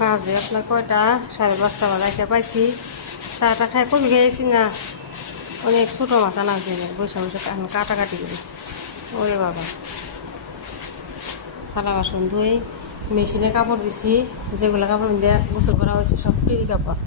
বাজে আপনার কয়টা 5:30 বাজে এসে পাইছি। চাটা খাই কবি খেয়েছি না, অনেক ছোটো মাছ আনা হয়েছে, বসে বসে এখন কাটাকাটি করি। ওরে বাবা, থালা বাসন ধুই, মেশিনে কাপড় দিছি, যেগুলো কাপড় দিয়ে গোসল করা হয়েছে সব টিরি কাপড়।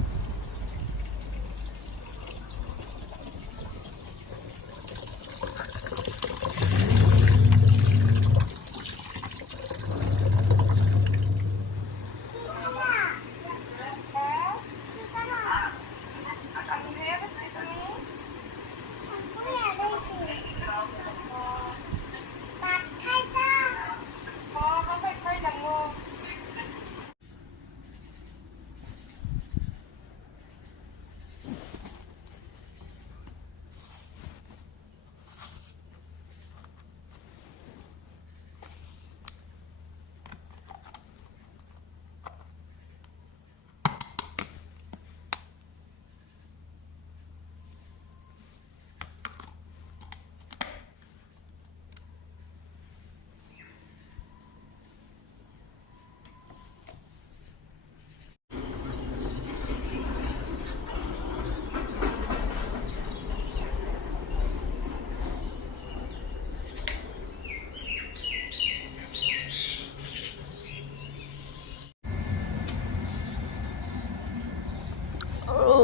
ও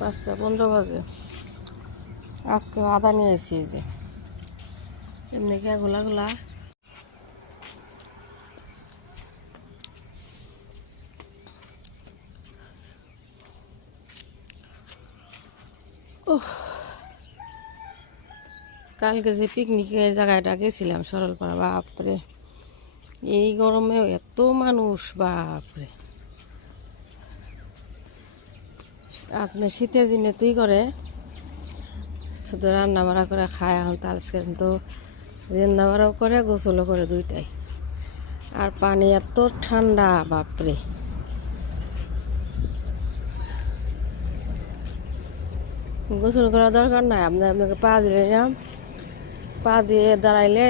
5:15 বাজে। আজকে আদা নিয়ে এসেছি, যে এমনি কে গোলা কালকে যে পিকনিকের জায়গাটা গেছিলাম সরলপাড়া, বাপরে এই গরমেও এত মানুষ, বাপরে। আপনার শীতের দিনে তুই করে শুধু রান্না বাড়া করে খায়, এখন তার কিন্তু রান্না বাড়াও করে গোসলও করে দুইটাই। আর পানি এত ঠান্ডা, বাপরে। গোসল করার দরকার নাই, আপনাকে পা দিলে না, পা দিয়ে দাঁড়াইলে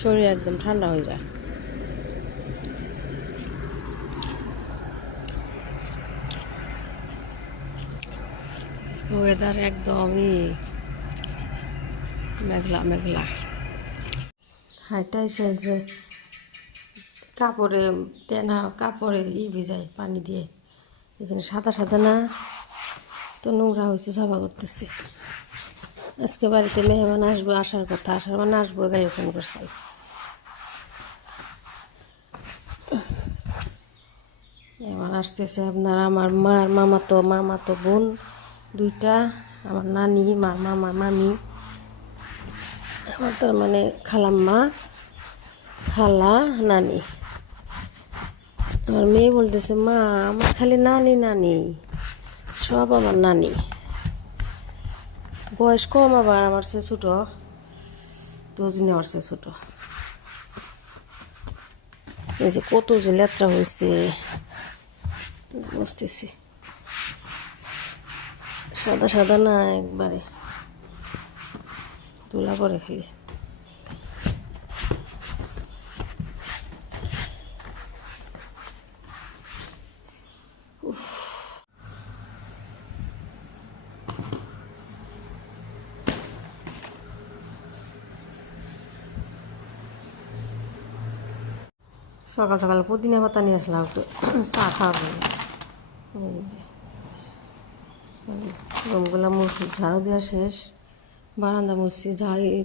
শরীর একদম ঠান্ডা হয়ে যায়। আজকে ওয়েদার একদমই মেঘলা মেঘলা। হাইটাই সাইজে কাপড়ে তেনা কাপড়ে ভিজাই পানি দিয়ে, এই জন্য সাদা সাদা না তো নোংরা হয়েছে, সাফা করতেছি। আজকে বাড়িতে মেহমান আসবো, আসার কথা, আসার মানে আসবো, গাড়ি ফোন করছে। মেহমান আসতেছে আপনার আমার মার মামাতো বোন দুইটা, আমার নানি, মার মামা মামি, আমার তার মানে খালাম্মা, খালা, নানি। আমার মেয়ে বলতেছে, মা আমার খালি নানি সব আমার নানি। বয়স কম, আবার আমার সে ছোটো, দুজনে আমার সে ছোটো। এই যে কত যে লেত্রা হয়েছে বুঝতেছি, সাদা সাদা না একবারে তোলা পরে খালি। সকাল সকাল পুদিনা পাতা নিয়ে আসলাম, একটু চা খাওয়াবো। রুমগুলা মুছি, ঝাড়ু দেওয়া শেষ, বারান্দা মুছি,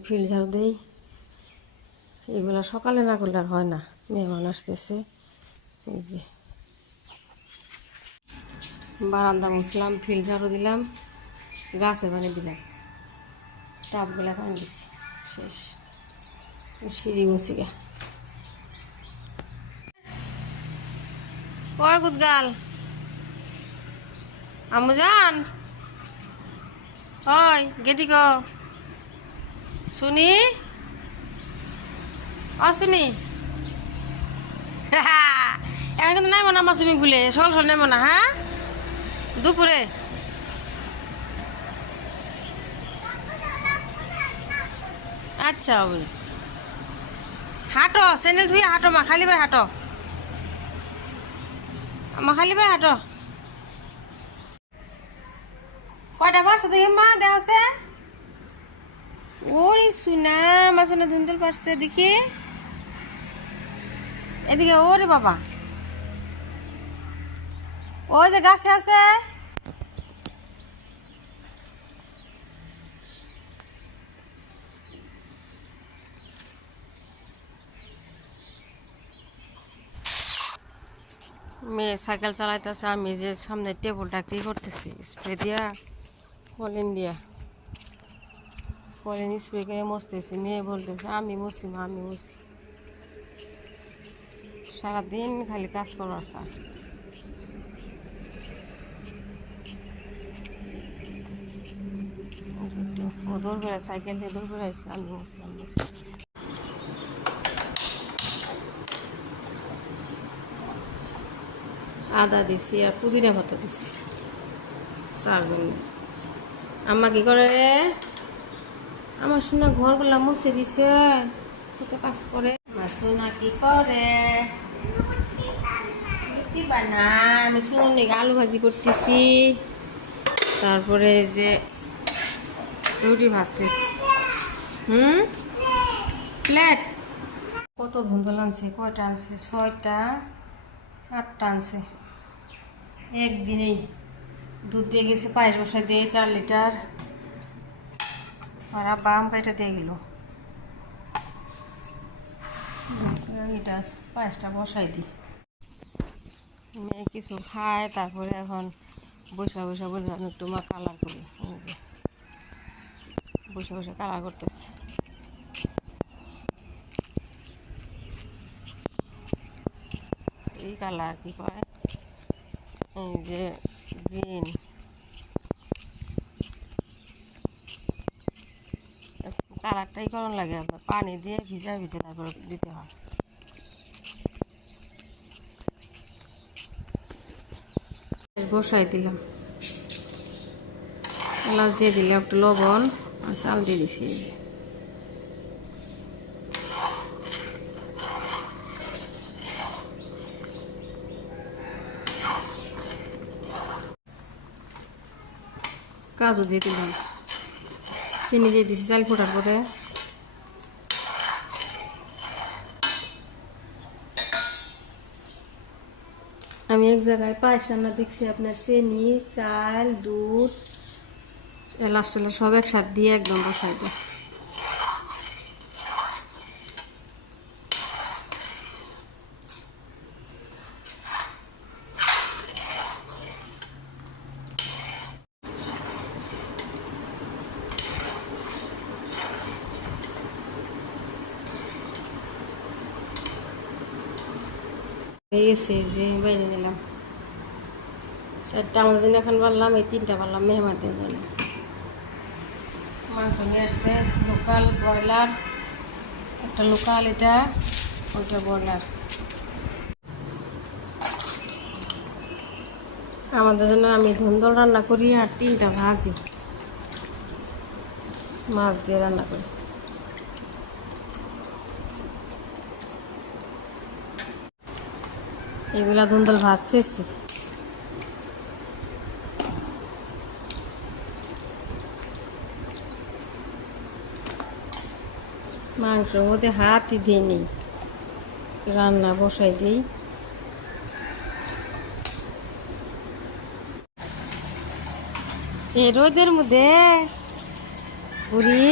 ফিল্ড ঝাড়ু দেই। এগুলা সকালে না করলে আর হয় না, মেহমান আসতেছে। এই যে বারান্দা মুছলাম, ফিল্ড ঝাড়ু দিলাম, গাছে পানি দিলাম, টাবগুলা পানি দিছি, শেষ। সিঁড়ি মুছি গা। ওই গুদগাল আমু যান, ওই গেদিক শুনি, শুনি। এখন কিন্তু নাইব না আমার সুইমিং পুলে, সকাল সকাল নাইব না, হ্যাঁ দুপুরে। আচ্ছা বলে হাঁটো, স্যান্ডেল ধুয়ে হাঁটো মা, খালি ভাই হাঁটো। আমার খালি ভাই হাঁটো কয়টা পারছে দেখি মা দেখাছে ওরে শুনা আমার শুনে ধুন্দুল পারছে দেখি এদিকে ওরে বাবা ওই যে গাছে আছে মেয়ে সাইকেল চালাইতেছে আমি যে সামনে টেবিলটা কি করতেছি স্প্রে দিয়া পলিন দিয়া পলিন স্প্রে করে মুছতেছি মেয়ে বলতেছে আমি মুছি মা আমি মুছি সারাদিন খালি কাজ করবার স্যার ও দৌড় বেড়ায় সাইকেল দিয়ে দৌড় বেড়াইছে আমি মুছি আমি মুছি আদা দিছি আর পুদিনা পাতা দিছি চার জন্য আম্মা কি করে আমার সোনা ঘরগুলা মুছে দিছে কত কাজ করে আমার সোনা কি করে বানা আমি শুনি আলু ভাজি করতেছি তারপরে যে রুটি ভাজতেছি প্লেট কত ধুন্দল আনছে কয়টা আনছে 6টা 8টা আনছে একদিনেই দুধ দিয়ে গেছে পায়েস বসাই দিয়ে 4 লিটার আর বাম কাইটা দিয়ে গেল এটা পায়েসটা বসাই দিই মেয়ে কিছু খায় তারপরে এখন বসে বসে বলবে আমি একটু মা কালার করি বসে বসে কালার করতেছি এই কালার কি কয় এই যে গ্রিন কালারটাই করণ লাগে আপনার পানি দিয়ে ভিজা তারপরে দিতে হয় বসাই দিলাম এলাচ দিয়ে দিলাম একটু লবণ আর চাল দিয়ে দিছি কাজু দিয়ে দিলাম চিনি দিয়ে দিছি চাল ফোটার পরে আমি এক জায়গায় পায়েস রান্না দেখছি আপনার চিনি চাল দুধ এলাচ টেলাচ সব একসাথে দিয়ে একদম বসাই দেয় এসে যে বাইরে নিলাম 4টা আমাদের জন্য এখন বাড়লাম এই 3টা বাড়লাম মেহমানদের জন্য মাংস নিয়ে আসছে লোকাল ব্রয়লার একটা লোকাল এটা ওইটা ব্রয়লার আমাদের জন্য আমি ধুন্দল রান্না করি আর 3টা ভাজি মাছ দিয়ে রান্না করি এগুলা ধুন্দল ভাজতেছি মাংসের মধ্যে হাতই দিই নি রান্না বসাই দিই এই রোদের মধ্যে বুড়ি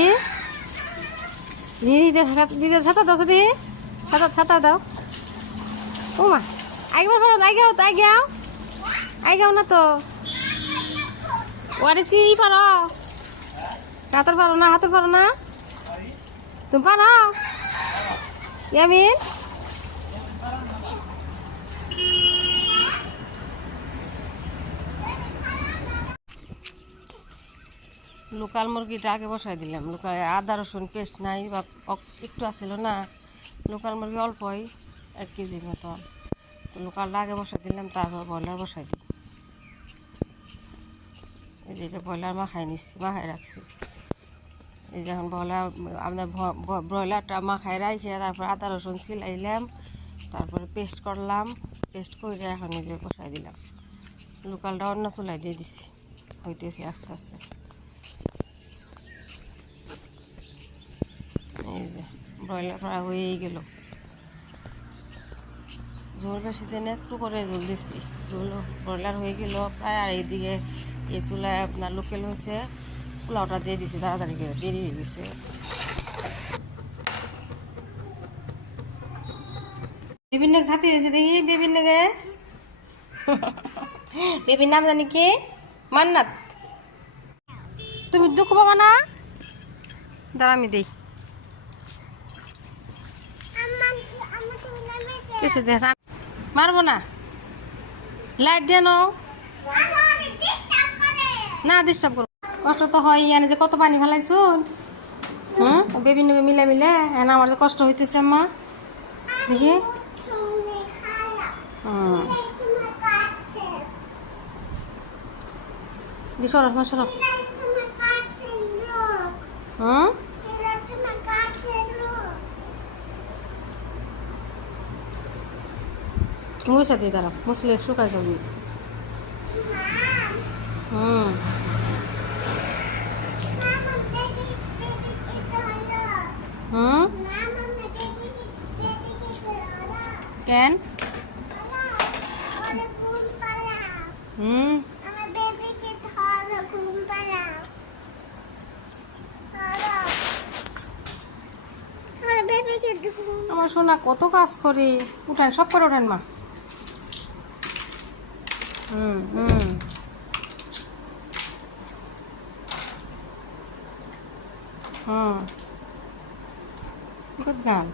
দিদি ছাতা দাও দিদি ছাতা দাও ও মা আইগাও আইগাও না তো ওয়ারিস কি পারো সাঁতার পারো না হাতের পারো না তুমি পারো ইয়ামিন লোকাল মুরগিটা আগে বসাই দিলাম লোকাল আদা রসুন পেস্ট নাই বা একটু আসছিল না লোকাল মুরগি অল্পই 1 কেজির মতো তো লোকালটা আগে বসাই দিলাম তারপর ব্রয়লার বসাই দিই এই যে এটা ব্রয়লার মাখাই রাখছি এই যে এখন আপনার ব্রয়লারটা মাখাই রাখে তারপর আদা রসুন ছিলাইলাম তারপরে পেস্ট করলাম পেস্ট করে এখন এই যে বসাই দিলাম। লোকালটা অন্য চুলাই দিয়ে দিছি, হইতেছে আস্তে আস্তে। এই যে ব্রয়লার প্রায় হয়েই গেল। ঝোল বেশি দিন একটু করে ঝোল দিচ্ছি, ঝোল ব্রয়লার হয়ে গেল প্রায়। আর এইদিকে এই চুলায় আপনার লোকেল হয়েছে, পোলাওটা দিয়ে দিছি তাড়াতাড়ি করে, দেরি হয়ে গেছে। বিভিন্ন খাতে হয়েছে দেখি, বিভিন্ন গে বেবির নাম জানি কি? মান্নাত। তুমি দুঃখ পাবা না? দাঁড়া আমি দেই কিছু দেখ, মারবো না, লাইট দিয়ে নাও না, ডিস্টার্ব করো। কষ্ট তো হয়, ইয়ানে যে কত পানি ফেলাইছুন। বিভিন্ন মিলে মিলে এনে আমার যে কষ্ট হইতেছে আম্মা, দেখি। দি সরো মা, সরো। মুছে দিই, দাঁড়া, মুছলে শুকায় যাবি। কেন? আমার সোনা কত কাজ করি, উঠান সব করে উঠান মা। Good girl.